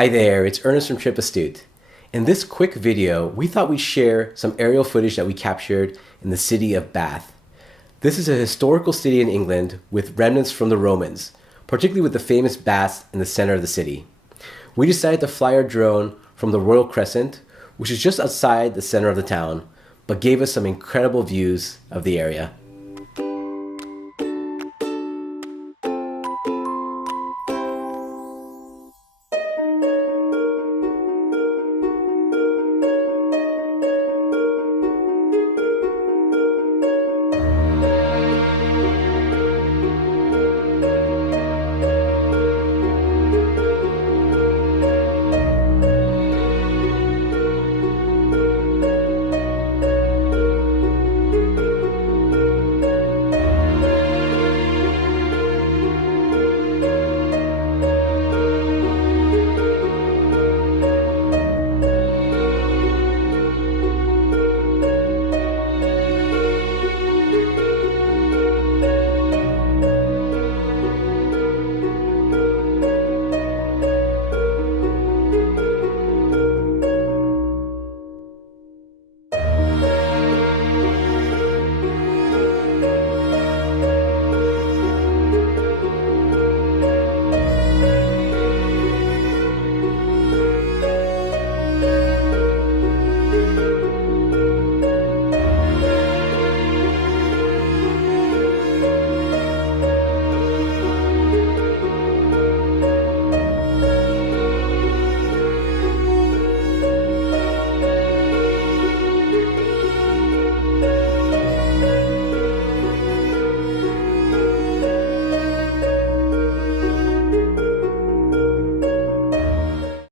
Hi there, it's Ernest from Trip Astute. In this quick video, we thought we'd share some aerial footage that we captured in the city of Bath. This is a historical city in England with remnants from the Romans, particularly with the famous baths in the center of the city. We decided to fly our drone from the Royal Crescent, which is just outside the center of the town, but gave us some incredible views of the area.